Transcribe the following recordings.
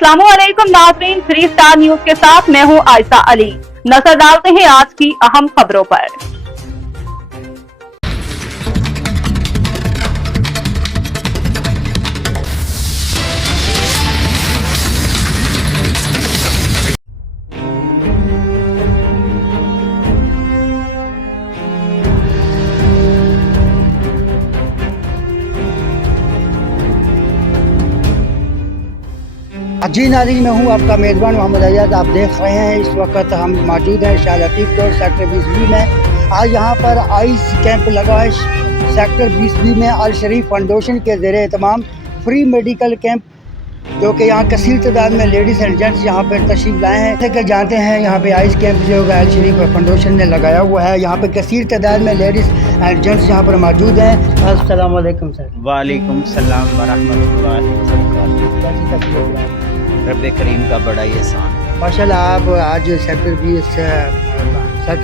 अस्सलामुअलैकुम नाज़रीन, 3 star news के साथ मैं हूं आयशा अली। नजर डालते हैं आज की अहम खबरों पर। जी नाज़रीन, मैं हूं आपका मेज़बान मोहम्मद अयाज। आप देख रहे हैं इस वक्त हम मौजूद हैं Shah Latif road sector 20B में। आज यहां पर आइस कैंप लगा है सेक्टर 20B में। अल शरीफ फाउंडेशन के ज़रिए तमाम फ्री मेडिकल कैंप, जो कि यहाँ कसीर तादाद में लेडीज़ एंड जेंट्स यहाँ पर तशरीफ़ लाए हैं। जैसे कि जानते हैं यहाँ पे आइस कैंप जो है अल शरीफ फाउंडेशन ने लगाया हुआ है। यहाँ पे कसीर तादाद में लेडीज़ एंड जेंट्स यहाँ पर मौजूद हैं। अस्सलाम वालेकुम सर। वालेकुम सलाम वरहमतुल्लाहि वबरकातुहू। रब करीम का बड़ा ही एहसान। माशाल्लाह, आप आज सेक्टर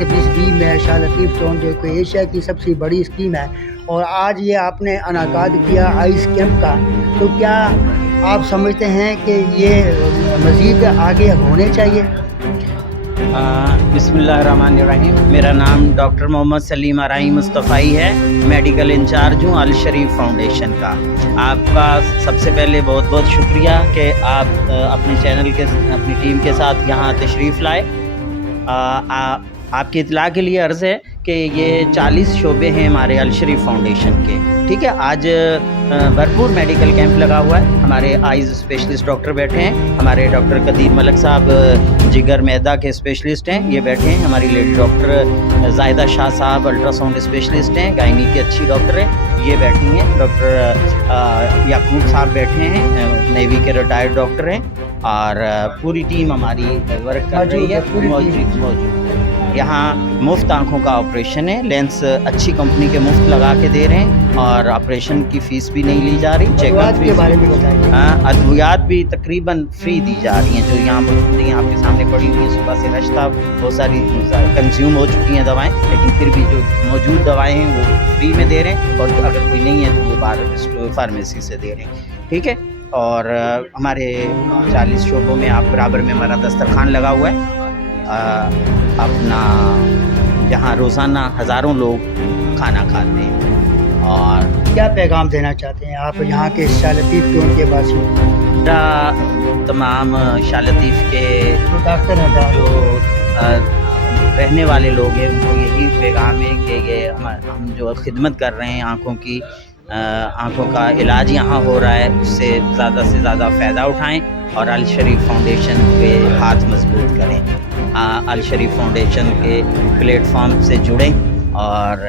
20B में शाह लतीफ़ टाउन जो कि एशिया की सबसे बड़ी स्कीम है, और आज ये आपने इनेकाद किया आइस कैंप का, तो क्या आप समझते हैं कि ये मज़ीद आगे होने चाहिए? बिस्मिल्लाहिर्रहमानिर्रहीम। मेरा नाम डॉक्टर मोहम्मद सलीम आराई मुस्तफ़ाई है। मेडिकल इंचार्ज हूँ अल शरीफ फाउंडेशन का। आपका सबसे पहले बहुत बहुत शुक्रिया कि आप अपने चैनल के अपनी टीम के साथ यहाँ तशरीफ़ लाए। आपकी इत्तला के लिए अर्ज़ है कि ये 40 शोबे हैं हमारे अल शरीफ फाउंडेशन के। ठीक है, आज भरपूर मेडिकल कैंप लगा हुआ है। हमारे आइज़ स्पेशलिस्ट डॉक्टर बैठे हैं। हमारे डॉक्टर कदीर मलक साहब जिगर मैदा के स्पेशलिस्ट हैं, ये बैठे हैं। हमारी लेडी डॉक्टर जायदा शाह साहब अल्ट्रासाउंड स्पेशलिस्ट हैं, गायनी की अच्छी डॉक्टर हैं, ये बैठी हैं। डॉक्टर याकूब साहब बैठे हैं, नेवी के रिटायर्ड डॉक्टर हैं, और पूरी टीम हमारी वर्क कर रही है। मौजूद यहाँ मुफ्त आँखों का ऑपरेशन है। लेंस अच्छी कंपनी के मुफ्त लगा के दे रहे हैं, और ऑपरेशन की फ़ीस भी नहीं ली जा रही। चेकअप के बारे में बताइए। हाँ, अद्वियात भी तकरीबन फ्री दी जा रही हैं, जो यहाँ मौजूद हैं, आपके सामने पड़ी हुई हैं। सुबह से रश था, बहुत सारी कंज्यूम हो चुकी हैं दवाएं, लेकिन फिर भी जो मौजूद दवाएं हैं वो फ्री में दे रहे हैं, और अगर कोई नहीं है तो वो बाहर फार्मेसी से दे रहे हैं। ठीक है, और हमारे 40 शोबों में आप बराबर में हमारा दस्तरखान लगा हुआ है। अपना जहाँ रोज़ाना हज़ारों लोग खाना खाते हैं। और क्या पैगाम देना चाहते हैं आप यहाँ के शाह लतीफ़ टाउन के वासियों को? तमाम शाह लतीफ़ के जो डॉक्टर हैं, जो रहने वाले लोग हैं, उनको यही पैगाम है कि ये हम जो खिदमत कर रहे हैं आँखों की, आँखों का इलाज यहाँ हो रहा है, उससे ज़्यादा से ज़्यादा फ़ायदा उठाएं और अल शरीफ फाउंडेशन के हाथ मजबूत करें। अल शरीफ फाउंडेशन के प्लेटफॉर्म से जुड़ें, और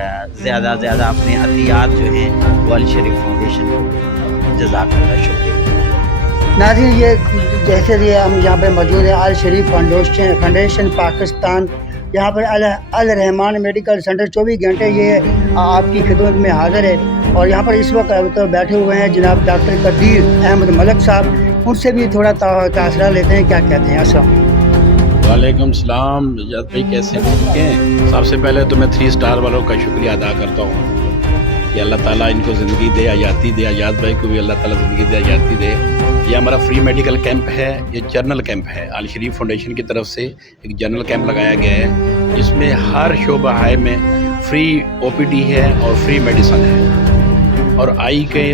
ज़्यादा से ज़्यादा अपने अतियात जो हैं वो अल शरीफ फाउंडेशन को जज़ाकल्लाह शुक्रिया। नाज़रीन, ये जैसे कि हम यहाँ पे मौजूद हैं अल शरीफ फाउंडेशन पाकिस्तान, यहाँ पर अल रहमान मेडिकल सेंटर 24 घंटे ये आपकी खिदमत में हाज़िर है। और यहाँ पर इस वक्त तो बैठे हुए हैं जनाब डॉक्टर कदीर अहमद मलक साहब, उनसे भी थोड़ा तासरा लेते हैं, क्या कहते हैं। अस्सलाम वालेकुम सलाम। इजाज़ भाई, कैसे हैं? सबसे पहले तो मैं 3 स्टार वालों का शुक्रिया अदा करता हूँ कि अल्लाह ताला इनको ज़िंदगी दे, हयाती दे। इजाज़ भाई को भी अल्लाह ताला ज़िंदगी दे, हयाती दे। ये हमारा फ्री मेडिकल कैंप है, ये जर्नल कैंप है। अल शरीफ फाउंडेशन की तरफ से एक जर्नल कैंप लगाया गया है, जिसमें हर शोबा हाई में फ्री OPD है और फ्री मेडिसन है, और आई के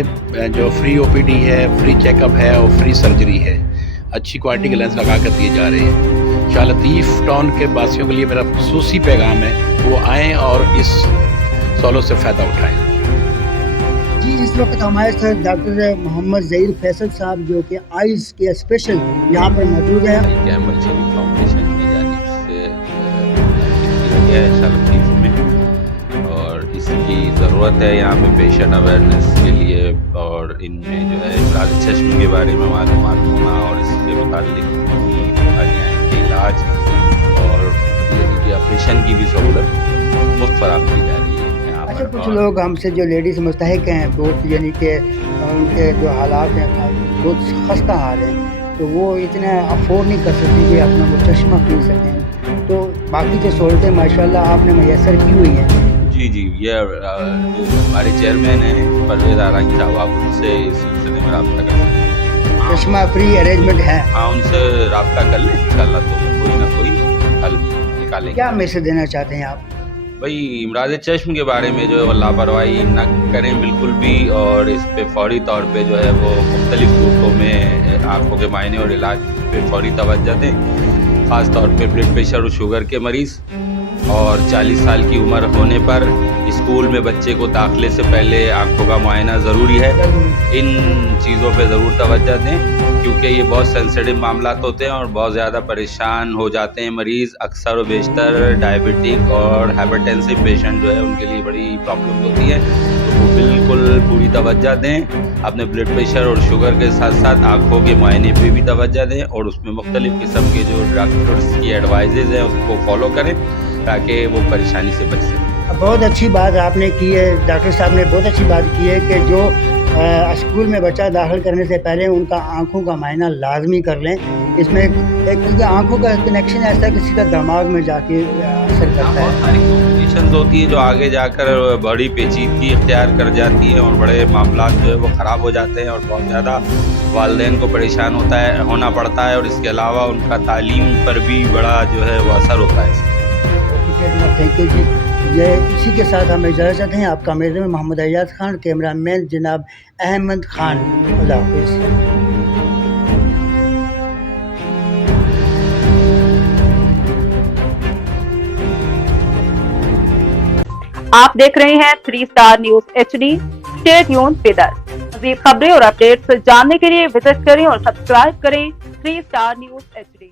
जो फ्री OPD है, फ्री चेकअप है और फ्री सर्जरी है। अच्छी क्वालिटी के लेंस लगा कर दिए जा रहे हैं। शाह लतीफ़ टाउन के वासियों के लिए मेरा खुसूसी पैगाम है, वो आएँ और इस सहूलत से फ़ायदा उठाएँ। जी, इस वक्त हमारे साथ डॉक्टर मोहम्मद ज़हीर फैसल साहब, जो कि आइज़ के स्पेशल यहाँ पर मौजूद है। अल शरीफ फाउंडेशन की जानिब से किया गया है शाह लतीफ़ में, और इसकी ज़रूरत है यहाँ पे पेशेंट अवेयरनेस के लिए, और इनमें जो है इमराज़ चश्म के बारे में मालूमात होना, और इसके मुतालिक बीमारियाँ, इनके इलाज और इनकी ऑपरेशन की भी सहूलत मुफ्त फराहम की जा रही है यहाँ पर। अच्छा, कुछ लोग हमसे जो लेडीज़ मुस्तहिक हैं बहुत, यानी कि उनके जो हालात हैं बहुत खस्ता हाल है, तो वो इतना अफोर्ड नहीं कर सकती कि अपना वो चश्मा खरीद सकें, तो बाकी जो सहूलतें माशाल्लाह आपने मैसर की हुई हैं। जी, ये हमारे चेयरमैन हैं परवेज़ आराई साहब, आप उनसे इस सिलसिले में रब्ता कर सकते हैं। चश्मा फ्री अरेंजमेंट है। हाँ, उनसे रब्ता कर लें, इंशाल्लाह तो कोई ना कोई हल निकालेंगे। क्या मैसेज देना चाहते हैं आप? भाई इमराज चश्म के बारे में जो है लापरवाही न करें बिल्कुल भी, और इस पे फौरी तौर पे जो है वो मुख्तलिफ सूरतों में आँखों के मायने और इलाज पे फौरी तवज्जो दें। ख़ास तौर पे ब्लड प्रेशर और शुगर के मरीज़, और 40 साल की उम्र होने पर स्कूल में बच्चे को दाखिले से पहले आँखों का मुआयना ज़रूरी है। इन चीज़ों पे ज़रूर तवज्जो दें, क्योंकि ये बहुत सेंसिटिव मामलात होते हैं और बहुत ज़्यादा परेशान हो जाते हैं मरीज़। अक्सर व बेशतर डायबिटिक और हाइपरटेंसिव पेशेंट जो है उनके लिए बड़ी प्रॉब्लम होती है, तो वो बिल्कुल पूरी तवज्जो दें। अपने ब्लड प्रेशर और शुगर के साथ साथ आँखों के मुआयने पे भी तवज्जो दें, और उसमें मुख्तलिफ़ किस्म के जो डॉक्टर्स की एडवाइजेज़ हैं उसको फॉलो करें ताकि वो परेशानी से बच सकें। बहुत अच्छी बात आपने की है, डॉक्टर साहब ने बहुत अच्छी बात की है कि जो स्कूल में बच्चा दाखिल करने से पहले उनका आँखों का मायना लाजमी कर लें। इसमें एक आँखों का कनेक्शन ऐसा किसी का दिमाग में जाके असर करता है। बहुत सारी कॉम्प्लिकेशंस होती है जो आगे जाकर बड़ी पेचीदगी इख्तियार कर जाती हैं, और बड़े मामला जो है वो ख़राब हो जाते हैं, और बहुत ज़्यादा वालिदैन को परेशान होना पड़ता है, और इसके अलावा उनका तालीम पर भी बड़ा जो है वो असर होता है। थैंक यू जी। ये इसी के साथ हम इजाज़त हैं। आपका मेज़बान मोहम्मद अय्याज खान, कैमरामैन जनाब अहमद खान। अल्लाह हाफ़िज़। आप देख रहे हैं 3 star news HD। Stay tuned with us. मज़ीद खबरें और अपडेट्स जानने के लिए विजिट करें और सब्सक्राइब करें 3 स्टार न्यूज HD।